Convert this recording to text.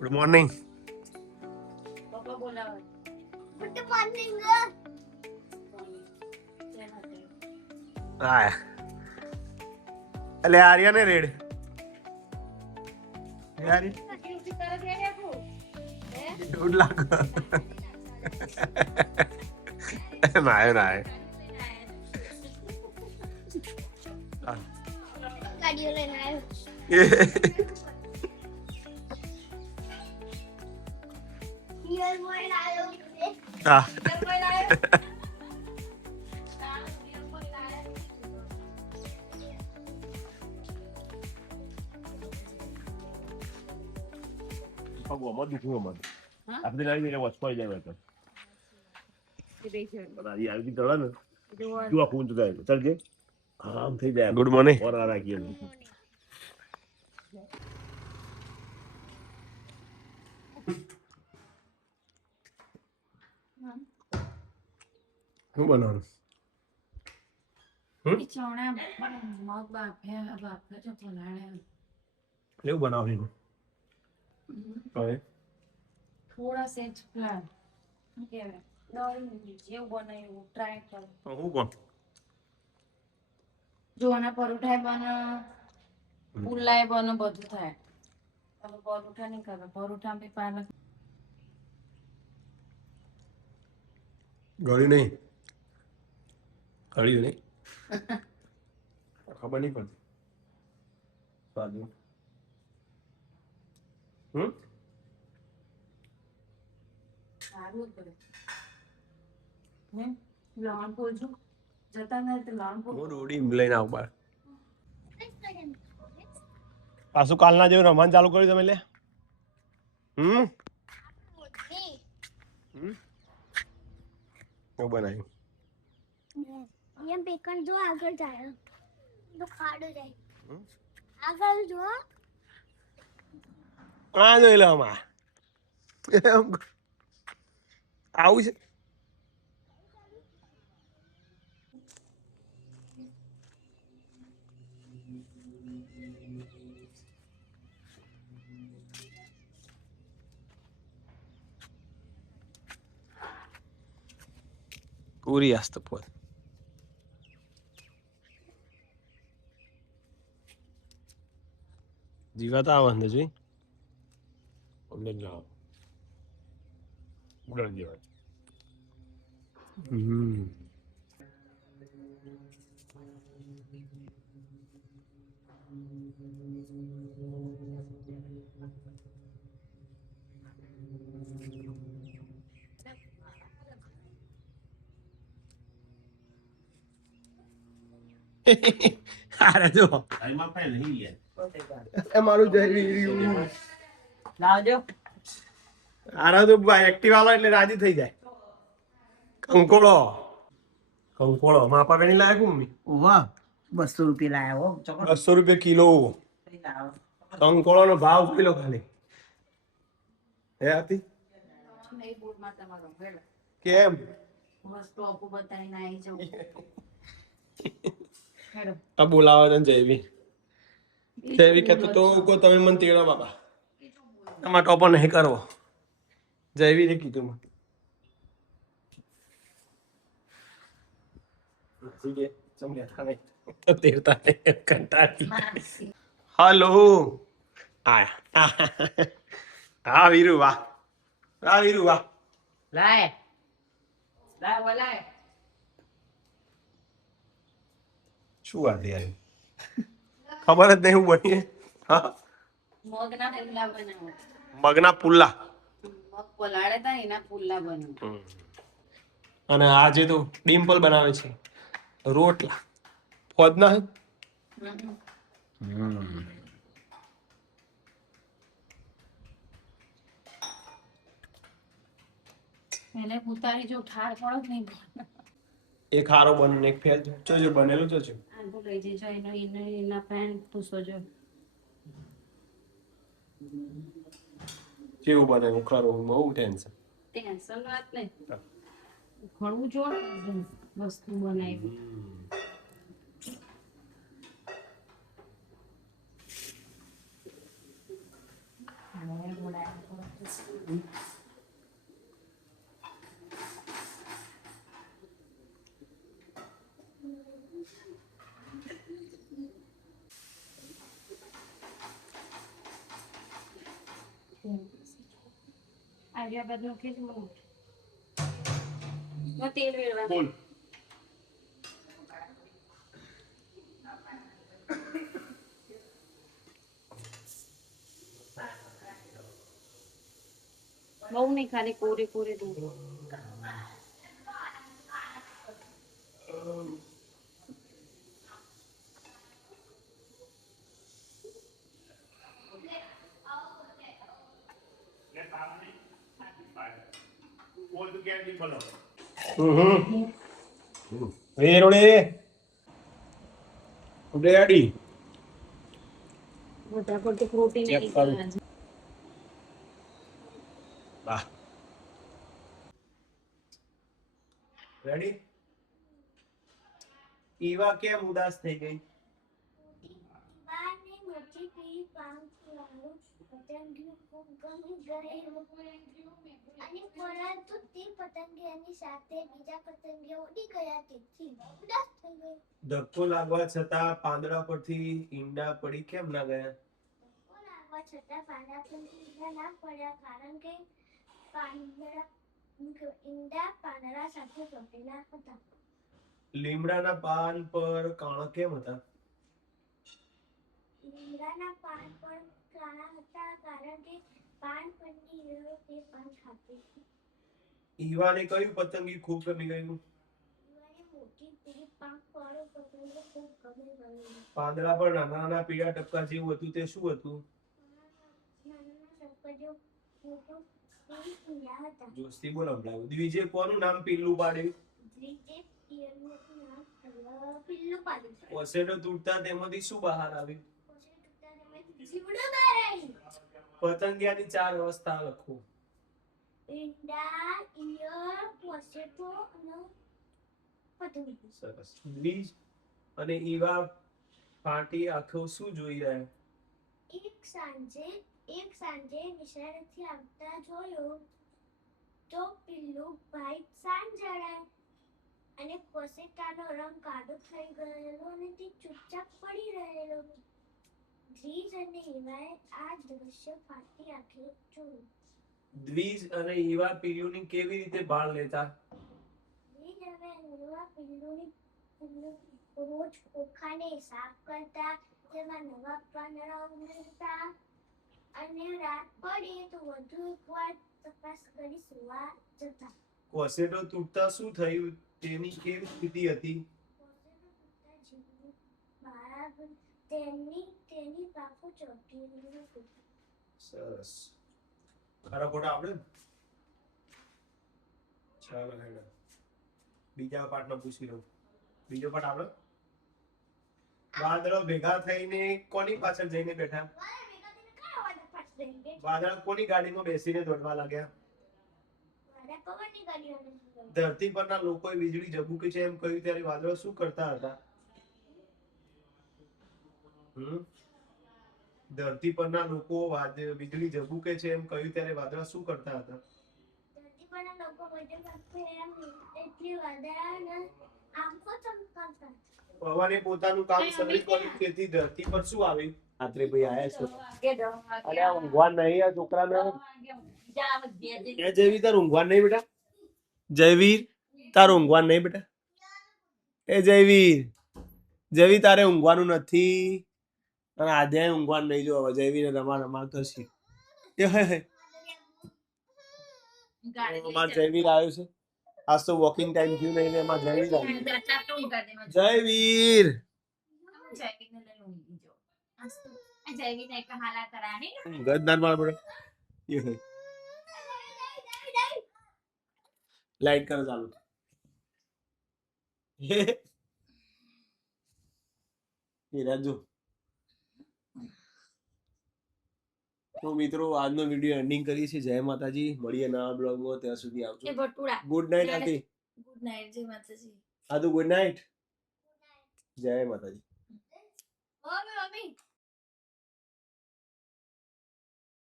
Good morning. પપ્પા બોલાવે. Good morning. હા એટલે આર્યા ને રેડ ગુડ લાગ નાય નાય ગાડીઓ લઈને આવ્યો. હિયર મોય આવ્યો. હા પગવામાં દુખ્યું મને આપણે લાવી દઈને વચમાં જાય તો આવી આવી દળે ને જો આ ફોન તો જાય ચાલજે આરામ થઈ જાય. ગુડ મોર્નિંગ ઓર આ રાખીએ શું બનાવવાનું ચણા મગ બાફ્યા છે પલાળ્યા. એવું બનાવવાનું હવે થોડા સેજ પ્લાન શું કહેવાય દહીં જેવું બનાવ્યું ટ્રાય કરો. હું કોણ જો આના પરોઠા બને પુલ્લાય બને બધું થાય. તમે પરોઠા નહીં કરો પરોઠા બી પાલક ગળ્યું નહીં ગળ્યું નહીં ખબર નહીં પડતી સ્વાદનું સારું કરે લણ પોલજો જતા નહીં તો લણ પોલ હું રોડી લઈને આવું બાર પાછું કાલના જેવું રમવાનું ચાલુ કર્યું તમે લે હું બનાવ્યું એમ પેકન જો આગળ જાય તો ખાડો જાય. આગળ જો. આ જોઈ લો આમાં આવું છે. પૂરી असतं पोत જીવાતા આવવાનું જોઈ અંદર જાઓ ઉડાડી દેવાય. અરે જો મારું લાવજો આરા તો એક્ટિવ આલો એટલે રાજી થઈ જાય. કંકોળો કંકોળો માપા વેણી લાયક મમ્મી વાહ 200 રૂપિયા લાયા હો 200 રૂપિયા કિલો કંકોળો નો ભાવ કિલો ખાલી હે હતી નહીં બોર્ડમાં તમારો ભેળ કેમ બસ ટોપ બતાવીને આવી જાઉં હેડો આ બોલાવે છે જયવી જયવી કહેતો તો કો તમે મને તેડો બાબા તમારે ટોપો નહીં કરવો જયવી ને કીધું મને હલો હા વીરુ વાહ હા વીરુ વાહ લાય લાય શું વાત યાર ખબર જ નહીં હું બનીએ હા મગના પુલ્લા બનાવો મગના પુલ્લા મગ પલાળે તા એના પુલ્લા બનાવો અને આજે તો ડિમ્પલ બનાવે છે રોટલા ફોદના હે એને ઉતારી જો ઠાર પડો નહીં એક હારો બને એક ફેલ જોજો બનેલું જોજો આંગો લઈ જજો એના પેન પૂછો જો કેવું બને હું ખરું બહુ ટેન્શન ટેન્શન વાત નહીં ઘણું જો વસ્તુ બનાવી હવે બોલાય આવ્યા બાદ મૂકી દઉં. તેલ વેળવા બોલ બહુ નહીં, ખાલી કોરે કોરે દૂધ. વેરોડે રેડી વધારે પડતું પ્રોટીન ચેક કરું. વાહ રેડી ઈવા કેમ ઉદાસ થઈ ગઈ? બાને મોટી પી પાંચ વાળું પતંગિયું ખૂબ ગમી ગયેલું. અને પરંતુ તે પતંગિયાની સાથે બીજા પતંગિયા ઉડી ગયા તેથી ઉદાસ થઈ ગઈ. ધક્કો લાગવા છતાં પાંદડા પરથી ઈંડા પડી કેમ ના ગયા? ધક્કો લાગવા છતાં પાંદડા પરથી ઈંડા ના પડ્યા કારણ કે ઈંડા પાંદડા સાથે ચોટેલા હતા. લીમડાના પાન પર કાણા કેમ હતા? લીમડાના પાન પર કાળા હતા કારણ કે પાન પરની ઈયળો તે પાન ખાતી હતી. ઈવાને કયું પતંગી ખૂબ ગમી ગયું? ઈવાને મોટી પીળી પાંખ વાળું પતંગ ખૂબ ગમી ગયું. પાંદડા પર નાના નાના પીળા ટપકા જેવું હતું તે શું હતું? નાના ટપકા મોટું પીળી ઈંડા હતા. જોસ્તી બોલ સંભળાવ્યું. દ્વિજે કોનું નામ પીલું પાડ્યું? દ્વિજે ઈયળનું નામ પિલ્લું પાડ્યું. ઓસેડો તૂટતા તેમાંથી શું બહાર આવ્યું? પછી તૂટતા તેમાંથી જીવડું બહાર આવ્યું. પતંગિયાની 4 અવસ્થા લખો. ઈંડા, ઈયળ, પોસેટો અને પતંગ. સરસ. દ્વિજ અને ઈવા ફાટી આંખો શું જોઈ રહ્યા? એક સાંજે નિશાળેથી આવતા જોયું તો પિલ્લું ભાઈ સાંજ જણાય અને પોસેટાનો રંગ કાળો થઈ ગયેલો અને તે ચૂપચાપ પડી રહેલો. દ્વિજ અને ઈવાએ આ દ્રશ્ય ફાટી આંખે જોયું. દ્વિજ અને ઈવા પીલુની કેવી રીતે ભાળ લેતા? દ્વિજ અને ઈવા પિલ્લુની રોજ ખોખાને સાફ કરતા, તેમાં નવા પાંદડા ઉમેરતા અને રાત પડે તો વધુ એકવાર તપાસ કરી સુવા જતા. ઓસેડો તૂટતા શું થયું? તેની કેવી સ્થિતિ હતી? પોસેટો તૂટતા જીવડું બહાર આવ્યું. તેની પાંખો ચોંટેલી હતી. સરસ. ખરા ખોટા આપણે ચાલો હેડો બીજા પાર્ટમાં પૂછી લઉં. બીજો પાર્ટ આપણે વાદળો ભેગા થઈને કોની પાછળ જઈને બેઠા? વાદળ કોની ગાડીમાં બેસીને દોડવા લાગ્યા? ધરતી પરના લોકોએ વીજળી ઝબૂકી છે એમ કહ્યું ત્યારે વાદળો શું કરતા હતા? ધરતી પરના લોકો વીજળી ઝબૂકે છે એમ કહ્યું ત્યારે વાદળા શું કરતા હતા? ધરતી પરના લોકો બધે વખતે એમ એટલી વાદળાના આંખો ચમકાવતા. પવને પોતાનું કામ સરળ કર્યું તેથી ધરતી પર શું આવ્યું? રાત્રે ભાઈ આયા છે અરે આ ઊંઘવા નહીં આ છોકરાને. એ જયવીર તાર ઊંઘવા નહીં બેટા? જયવીર તાર ઊંઘવા નહીં બેટા? એ જયવીર તારે ઊંઘવાનું નથી અને આજે ઊંઘવાનું નહીં. જો હવે જયવીર રમા કરશે. એ હે અમાર જયવીર આવ્યો છે. આજ તો વોકિંગ ટાઈમ થયું નહીં ને એમાં જયવીર આવ્યું. જયવીર ગદનાર માર પડે. એ હે લાઈટ કરો ચાલુ. એ રાજુ તો મિત્રો આજનો વિડીયો એન્ડિંગ કરીએ છીએ. જય માતાજી. મળીએ નવા બ્લોગમાં. ત્યાં સુધી આવજો. Good night aunty. Good night. જય માતાજી. આ તો ગુડ નાઇટ. જય માતાજી. મમ્મી